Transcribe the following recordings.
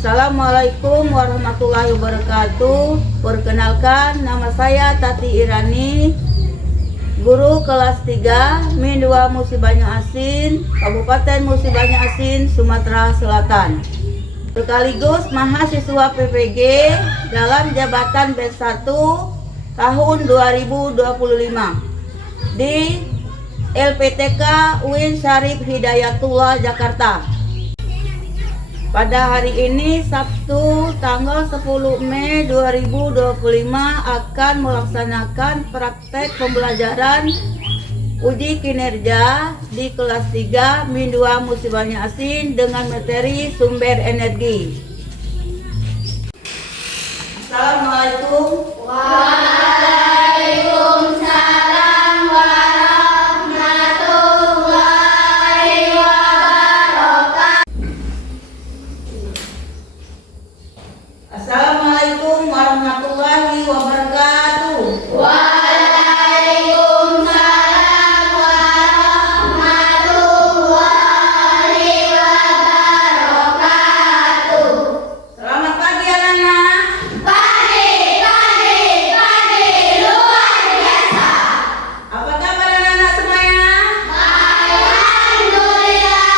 Assalamualaikum warahmatullahi wabarakatuh. Perkenalkan, nama saya Tati Irani, guru kelas 3 Min 2 Musi Banyu Asin, Kabupaten Musi Banyu Asin, Sumatera Selatan. Sekaligus mahasiswa PPG dalam jabatan B1 tahun 2025 di LPTK UIN Syarif Hidayatullah Jakarta. Pada hari ini Sabtu tanggal 10 Mei 2025 akan melaksanakan praktek pembelajaran uji kinerja di kelas 3 Min 2 Musi Banyu Asin dengan materi sumber energi. Assalamualaikum. Waalaikumsalam warahmatullahi wabarakatuh. Assalamualaikum warahmatullahi wabarakatuh. Waalaikumsalam warahmatullahi wabarakatuh. Selamat pagi anak-anak. Pagi, luar biasa. Apa kabar anak-anak semuanya? Alhamdulillah,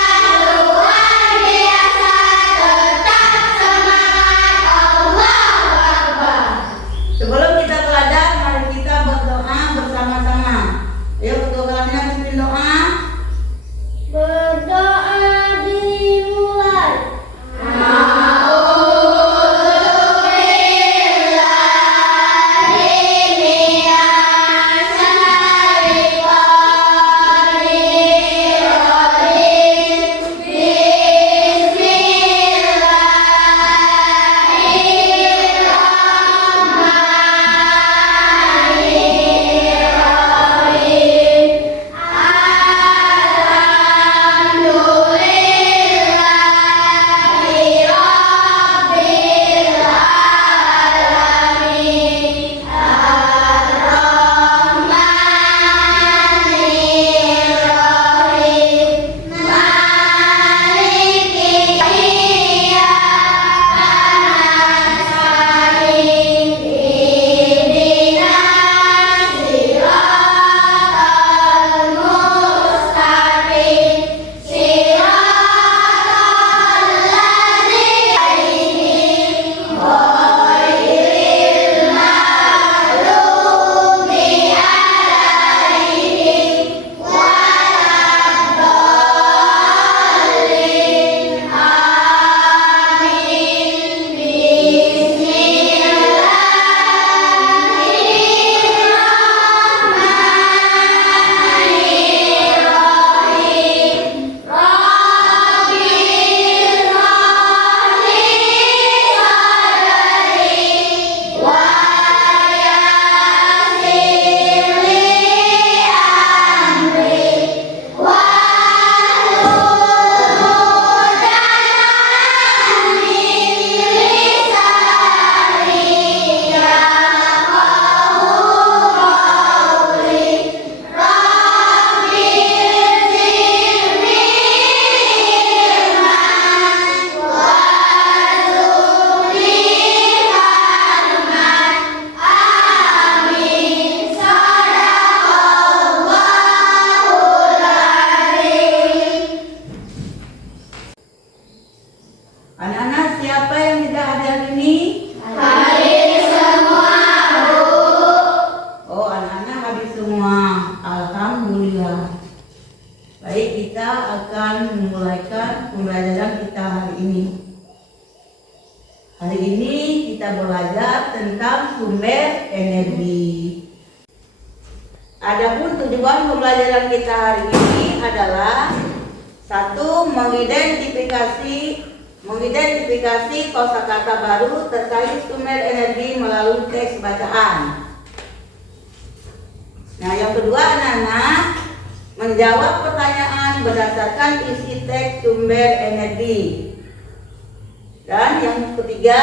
luar biasa. Tetap semangat, Allahu Akbar. Sebelum kita belajar, mari kita berdoa bersama-sama. Ayo kedua kalian pimpin doa. Berdoa dimulai. Anak-anak, siapa yang tidak hadir hari ini? Hadir semua, Bu. Oh, anak-anak hadir semua. Alhamdulillah. Baik, kita akan memulaikan pembelajaran kita hari ini. Hari ini kita belajar tentang sumber energi. Adapun tujuan pembelajaran kita hari ini adalah satu, mengidentifikasi kosakata baru terkait sumber energi melalui teks bacaan. Nah, yang kedua anak-anak, menjawab pertanyaan berdasarkan isi teks sumber energi. Dan yang ketiga,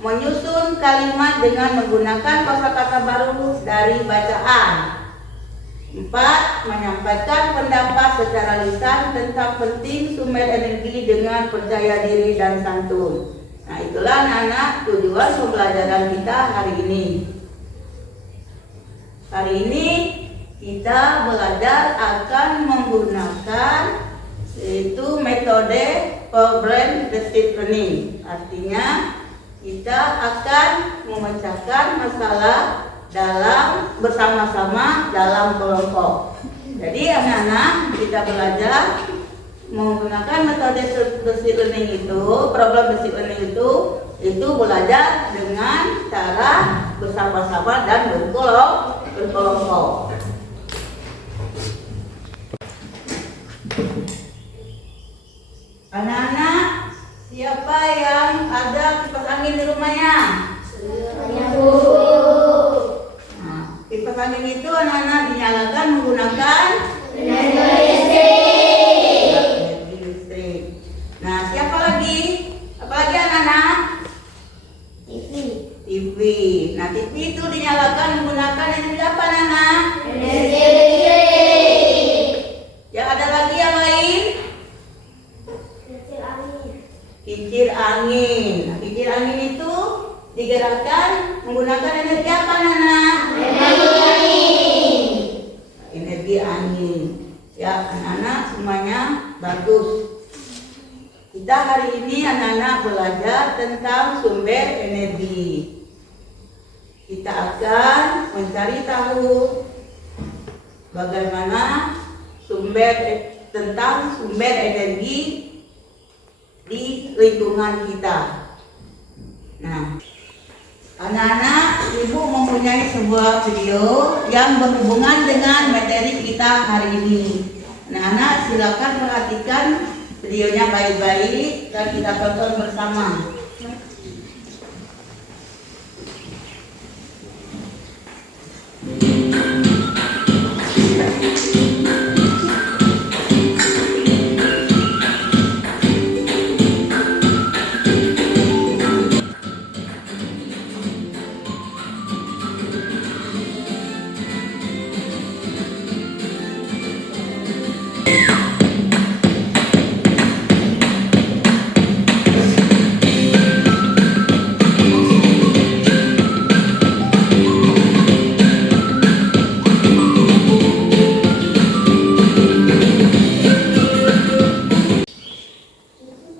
menyusun kalimat dengan menggunakan kosakata baru dari bacaan. 4. Menyampaikan pendapat secara lisan tentang penting sumber energi dengan percaya diri dan santun. Nah, itulah anak-anak tujuan pembelajaran kita hari ini. Hari ini kita belajar akan menggunakan yaitu metode problem based learning. Artinya kita akan memecahkan masalah dalam bersama-sama dalam kelompok. Jadi anak-anak kita belajar menggunakan metode basic learning itu, problem basic learning itu belajar dengan cara bersama-sama dan berkelompok. Anak-anak, siapa yang ada kipas angin di rumahnya? Nah, kipas angin itu anak-anak dinyalakan menggunakan energi listrik. Nah, siapa lagi? Apalagi anak-anak? TV. Nah, TV itu dinyalakan menggunakan energi apa, anak-anak? Energi listrik. Yang ada lagi yang lain? Kincir angin. Nah, kincir angin itu digerakkan menggunakan energi apa, anak-anak? Energi angin. Ya, anak-anak semuanya bagus. Kita hari ini anak-anak belajar tentang sumber energi. Kita akan mencari tahu bagaimana tentang sumber energi di lingkungan kita. Nah, anak-anak, ibu mempunyai sebuah video yang berhubungan dengan materi kita hari ini. Anak-anak, silakan perhatikan videonya baik-baik dan kita tonton bersama.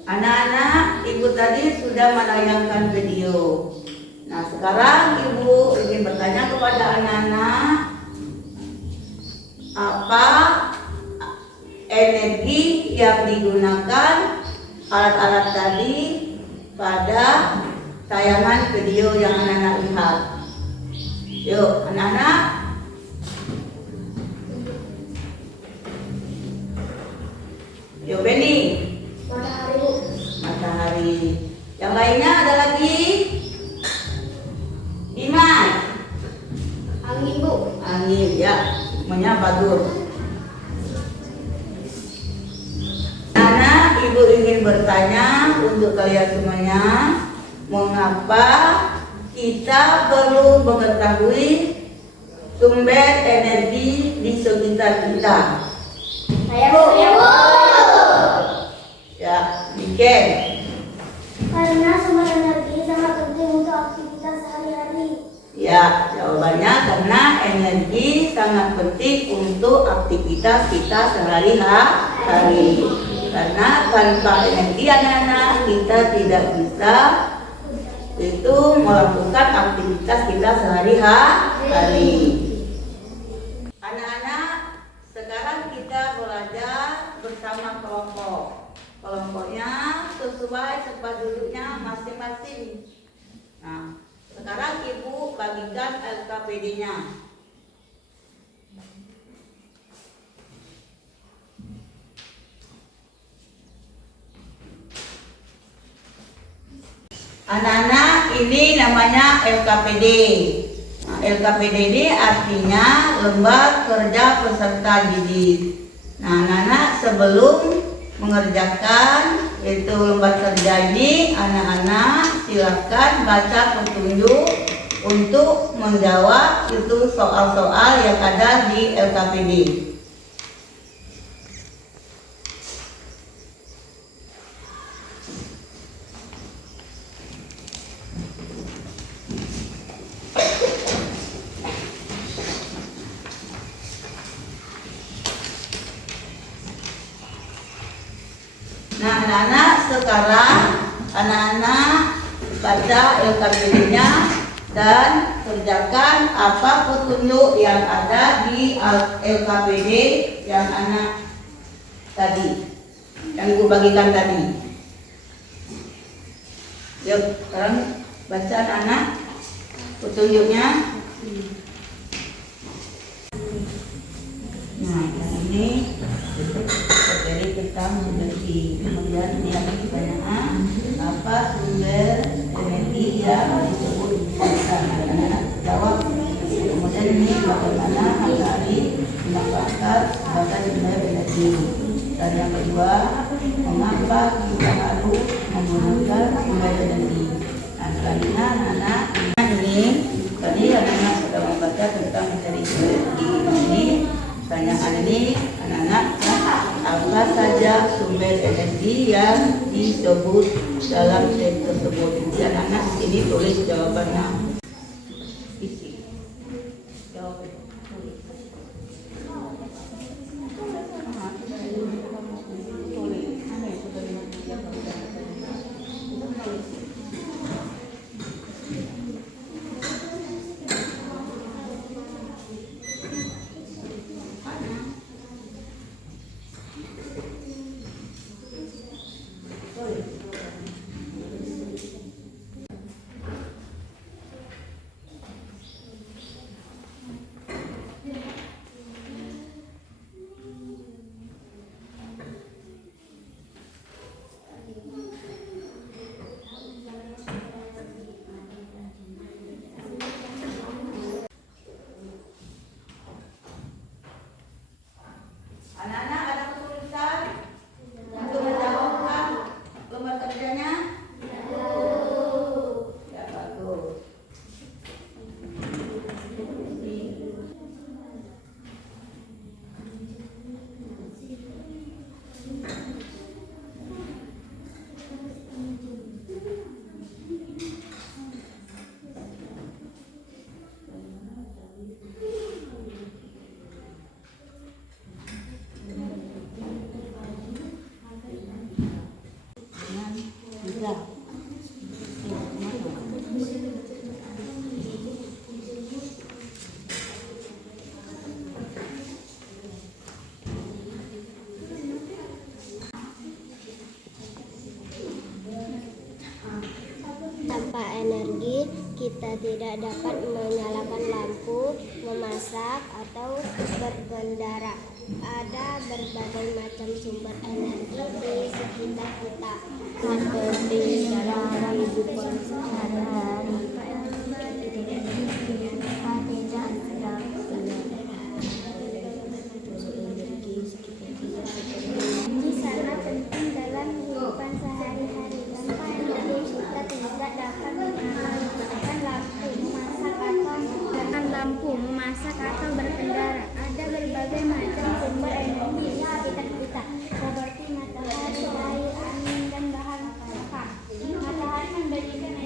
Anak-anak, ibu tadi sudah menayangkan video. Nah, sekarang ibu ingin bertanya kepada anak-anak, apa energi yang digunakan alat-alat tadi pada tayangan video yang anak-anak lihat? Yuk, anak-anak. Yuk, Benny. Matahari. Yang lainnya ada lagi? Dimas. Angin, Bu. Angin, ya. Semuanya bagus. Anak, ibu ingin bertanya untuk kalian semuanya, mengapa kita perlu mengetahui sumber energi di sekitar kita? Saya, Bu. Ya, Niken. Karena sumber energi sangat penting untuk aktivitas sehari-hari. Ya, jawabannya karena energi sangat penting untuk aktivitas kita sehari-hari. Karena tanpa energi anak-anak kita tidak bisa itu melakukan aktivitas kita sehari-hari. Anak-anak, sekarang kita belajar bersama kelompok. Kelompoknya sesuai tempat duduknya masing-masing. Nah, sekarang ibu bagikan LKPD-nya. Anak-anak, ini namanya LKPD. Nah, LKPD ini artinya Lembar Kerja Peserta Didik. Nah, anak-anak, sebelum mengerjakan yaitu lembar kerja ini, anak-anak silakan baca petunjuk untuk menjawab itu soal-soal yang ada di LKPD. Nah, anak-anak sekarang anak-anak baca LKPD-nya dan kerjakan apa petunjuk yang ada di LKPD yang anak tadi, yang ibu bagikan tadi. Yuk, sekarang baca anak petunjuknya. Nah, yang ini materi tentang energi. Kemudian ini lagi pertanyaan, apa sumber energi yang disebut bata? Anak-anak jawab. Kemudian ini bagaimana matahari memanfaatkan bata sumber energi. Dan yang kedua, mengapa kita harus menggunakan sumber energi? Nah, selanjutnya anak-anak ini tadi anak-anak sudah membaca tentang materi energi ini. Pertanyaan ini anak-anak, apa saja sumber energi yang disebut dalam set tersebut? Dan anak di sini tulis jawabannya. Isi. Jawab. Tulis. Anak-anak ada kesulitan untuk menjawabkan lembar kerjanya? Ya, bagus. Tanpa energi, kita tidak dapat menyalakan lampu, memasak, atau berkendara. Ada berbagai macam sumber energi di sekitar kita, seperti dalam kehidupan sehari-hari. Ini sangat penting dalam kehidupan sehari-hari. Tanpa energi, kita tidak dapat memasak atau berkendara. Ada berbagai macam sumber energi di sekitar kita, seperti matahari, air, angin, dan bahan bakar. Matahari memberikan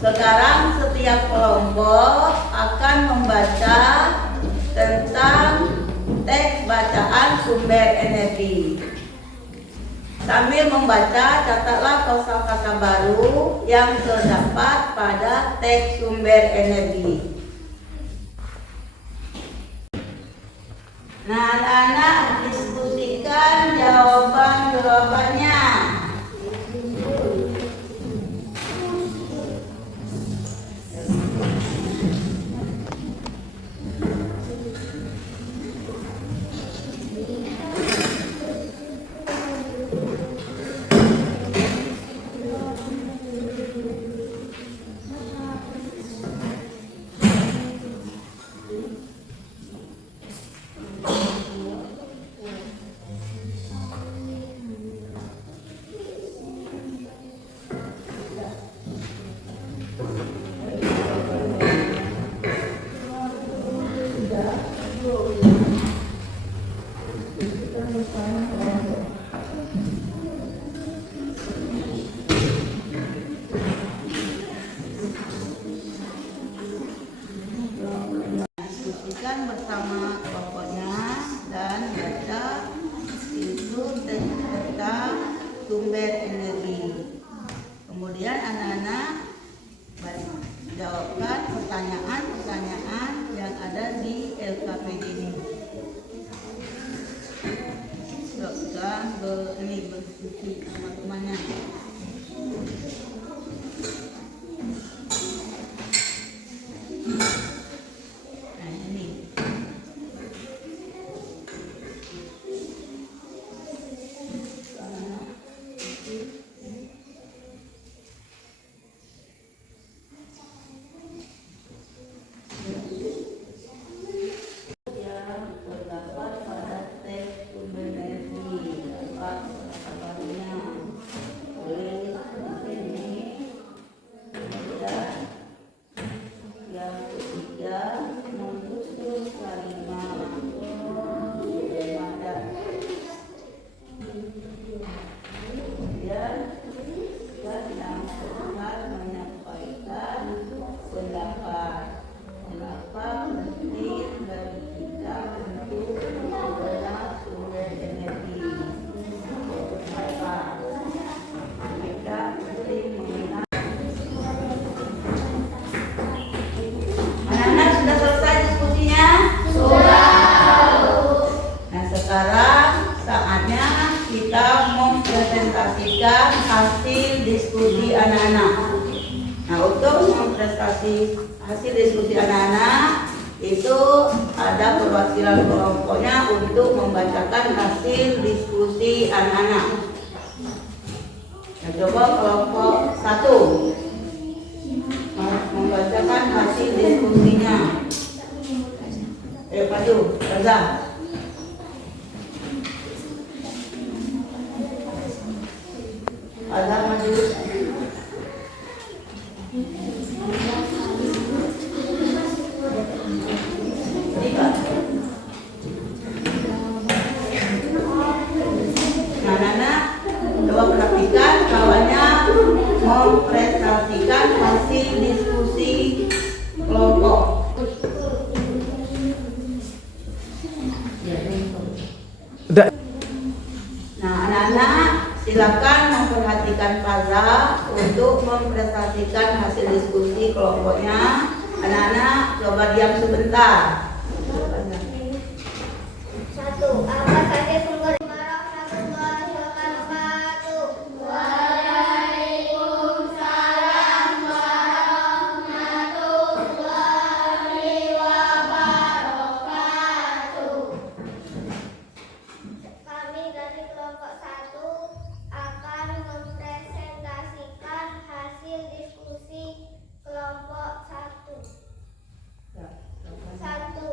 Sekarang setiap kelompok akan membaca tentang teks bacaan sumber energi. Sambil membaca, catatlah kosakata baru yang terdapat pada teks sumber energi. Nah, anak-anak diskusikan jawaban-jawabannya. Diskusikan bersama kelompoknya dan baca itu tentang sumber energi. Kemudian anak-anak jawabkan pertanyaan-pertanyaan yang ada di LKPD ini. Silakan berdiskusi sama temannya. Presentasikan hasil diskusi anak-anak. Nah, untuk mempresentasi hasil diskusi anak-anak itu ada perwakilan kelompoknya untuk membacakan hasil diskusi anak-anak. Nah, coba kelompok 1 membacakan hasil diskusinya. Maju, Reza. Ada maju. Nana, coba perhatikan kawannya mempresentasikan hasil diskusi kelompok. Nah, anak-anak silakan memperhatikan Faza untuk mempresentasikan hasil diskusi kelompoknya. Anak-anak coba diam sebentar. 1. Apa saja sumber warahmatullahi wabarakatuh? Waalaikumsalam warahmatullahi wabarakatuh. Kami dari kelompok 1 akan mempresentasikan hasil diskusi kelompok 1. 1.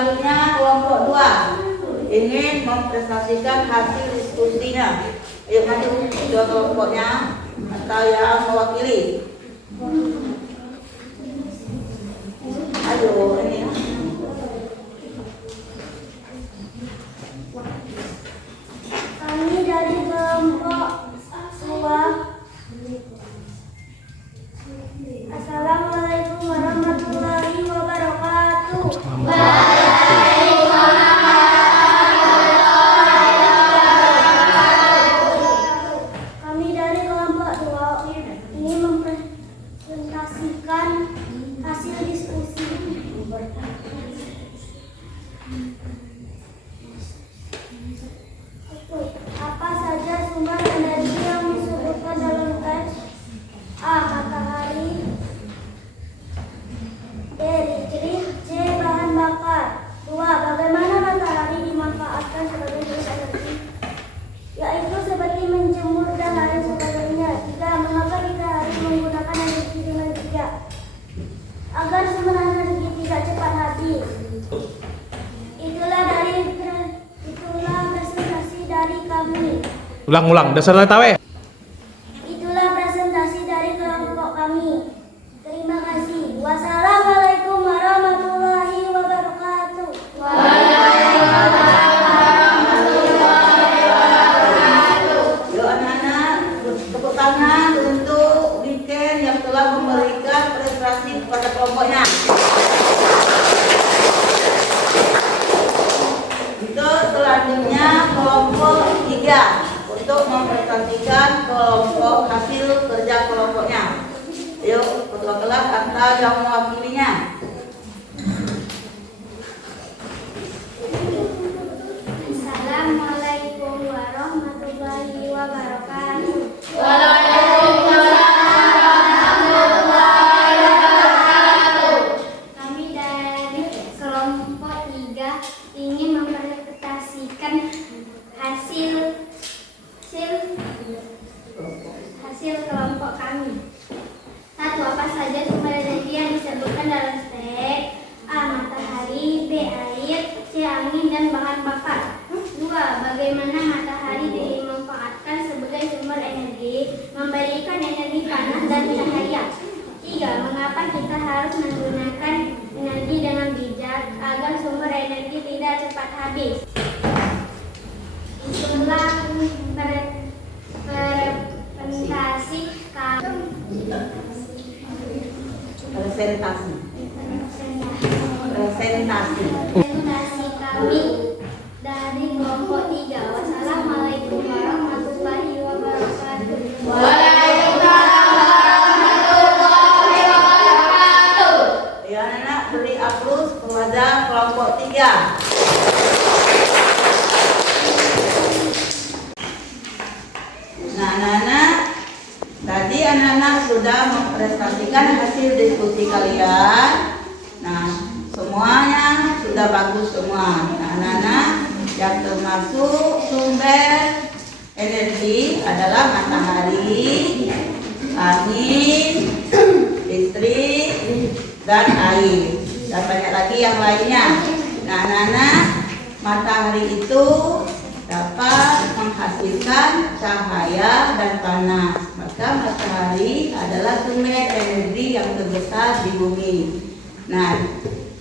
selanjutnya kelompok 2 ingin mempresentasikan hasil diskusinya. Ayo maju dua kelompoknya atau yang mewakili. Ayo ini. Kami dari kelompok 2. Assalamualaikum warahmatullahi wabarakatuh. Kami dari kelompok 2 ini mempresentasikan hasil diskusi. Apa saja sumber energi yang disebutkan dalam teks? A. Matahari. B. Listrik. C. Bahan bakar. 2. Bagaimana matahari dimanfaatkan sebagai sumber energi? Yaitu seperti menjemur dan lain sebagainya. 3. Mengapa kita harus menggunakan energi dengan bijak? Agar sumber energi tidak cepat habis. Itulah presentasi dari kami. Ulang, dasar tawe. Itulah presentasi dari kelompok kami. Terima kasih. Wassalamualaikum warahmatullahi wabarakatuh. Yuk anak-anak, tepuk tangan untuk Diken yang telah memberikan presentasi kepada kelompoknya. Untuk selanjutnya kelompok 3 untuk mempresentasikan kelompok hasil kerja kelompoknya. Yuk, ketua kelas atau yang mewakilinya. Assalamualaikum warahmatullahi wabarakatuh. Kami dari kelompok 3 ingin mempresentasikan hasil kelompok kami. 1. Apa saja sumber energi yang disebutkan dalam teks? A. Matahari. B. Air. C. Angin dan bahan bakar. 2. Bagaimana matahari dimanfaatkan sebagai sumber energi, memberikan energi panas dan cahaya. 3. Mengapa kita harus menggunakan energi dengan bijak agar sumber energi tidak cepat habis? Itulah presentasi kami. Presentasi kami dari kelompok 3. Wassalamualaikum warahmatullahi wabarakatuh. Ya anak-anak, beri aplaus kepada kelompok 3. Nah anak-anak, tadi anak-anak sudah mempresentasikan hasil diskusi kalian. Nah semuanya sudah bagus semua. Nah anak-anak, yang termasuk sumber energi adalah matahari, angin, listrik, dan air, dan banyak lagi yang lainnya. Nah anak-anak, matahari itu dapat menghasilkan cahaya dan panas. Maka matahari adalah sumber energi yang terbesar di bumi. Nah,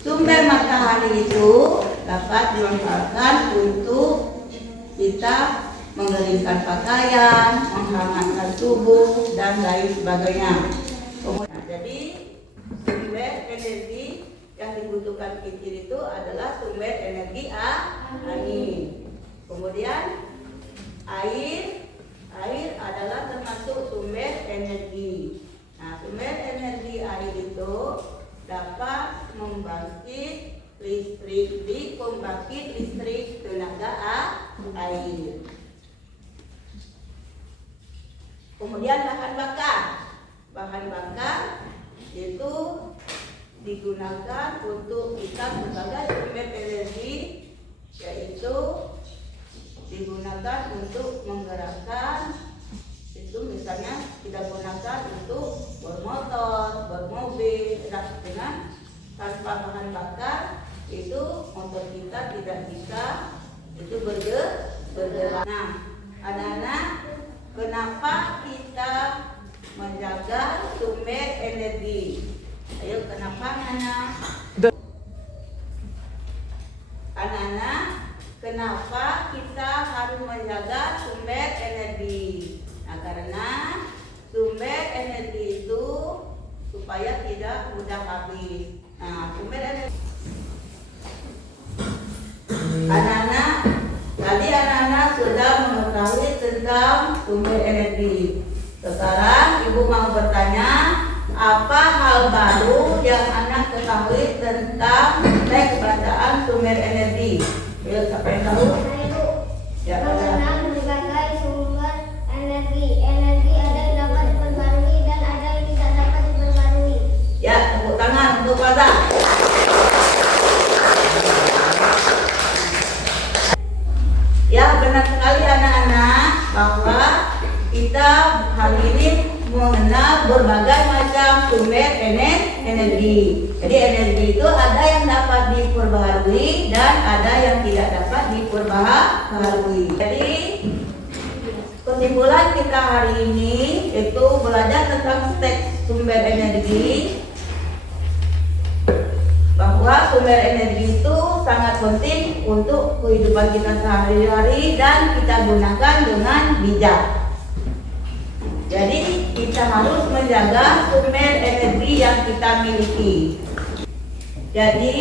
sumber matahari itu dapat dimanfaatkan untuk kita mengeringkan pakaian, menghangatkan tubuh, dan lain sebagainya. Kemudian, jadi sumber energi yang dibutuhkan kecil itu adalah sumber energi angin. Kemudian air adalah termasuk sumber energi. Nah, sumber energi air itu dapat membangkit listrik di pembangkit listrik tenaga air. Kemudian bahan bakar itu digunakan untuk kita sebagai sumber energi, yaitu digunakan untuk menggerakkan, itu misalnya kita gunakan untuk bermotor, bermobil. Dengan tanpa bahan bakar itu motor kita tidak bisa itu bergerak. Nah, anak-anak, kenapa kita menjaga sumber energi? Ayo, kenapa anak-anak? Anak-anak, kenapa kita harus menjaga sumber energi? Nah, karena sumber energi itu supaya tidak mudah habis. Nah, sumber energi. Anak-anak, tadi anak-anak sudah mengetahui tentang sumber energi. Sekarang ibu mau bertanya, apa hal baru yang anak ketahui tentang teks bacaan sumber energi? Ayo, siapa yang tahu? Ya, Mengenal berbagai sumber energi. Energi ada yang dapat diperbarui dan ada yang tidak dapat diperbarui. ya, tepuk tangan untuk Faza. Ya, benar sekali anak-anak bahwa kita hari ini mengenal berbagai macam sumber energi. Jadi energi itu ada yang dapat diperbaharui dan ada yang tidak dapat diperbaharui. Jadi kesimpulan kita hari ini itu belajar tentang teks sumber energi, bahwa sumber energi itu sangat penting untuk kehidupan kita sehari-hari dan kita gunakan dengan bijak. Jadi kita harus menjaga sumber energi yang kita miliki. Jadi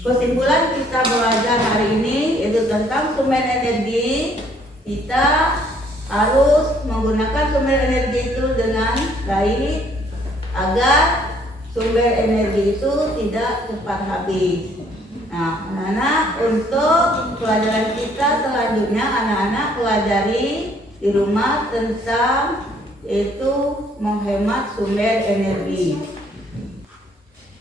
kesimpulan kita belajar hari ini itu tentang sumber energi. Kita harus menggunakan sumber energi itu dengan baik agar sumber energi itu tidak cepat habis. Nah, anak-anak, untuk pelajaran kita selanjutnya, anak-anak pelajari di rumah tentang yaitu menghemat sumber energi.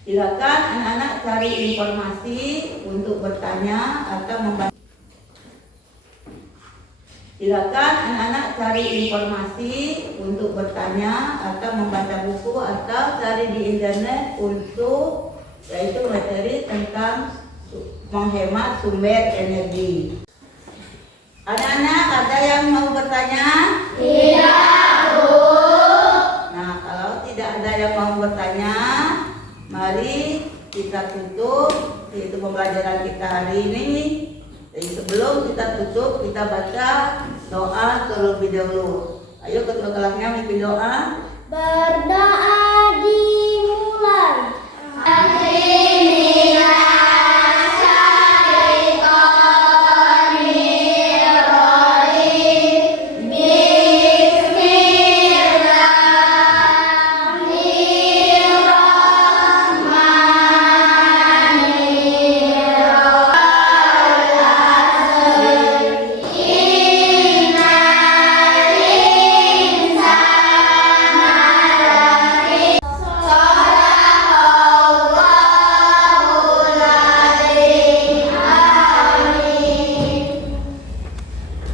Silakan anak-anak cari informasi untuk bertanya atau membaca. Silakan anak-anak cari informasi untuk bertanya atau membaca buku atau cari di internet untuk yaitu materi tentang menghemat sumber energi. Anak-anak, ada yang mau bertanya? Tidak, Bu. Nah, kalau tidak ada yang mau bertanya, mari kita tutup yaitu pembelajaran kita hari ini. Jadi sebelum kita tutup, kita baca doa terlebih dahulu. Ayo ketua kelasnya mimpi doa. Berdoa dimulai.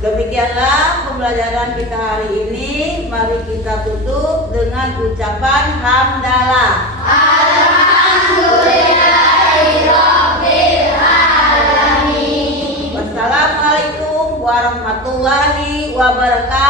Demikianlah pembelajaran kita hari ini. Mari kita tutup dengan ucapan hamdalah. Alhamdulillahirobbilalamin. Wassalamualaikum warahmatullahi wabarakatuh.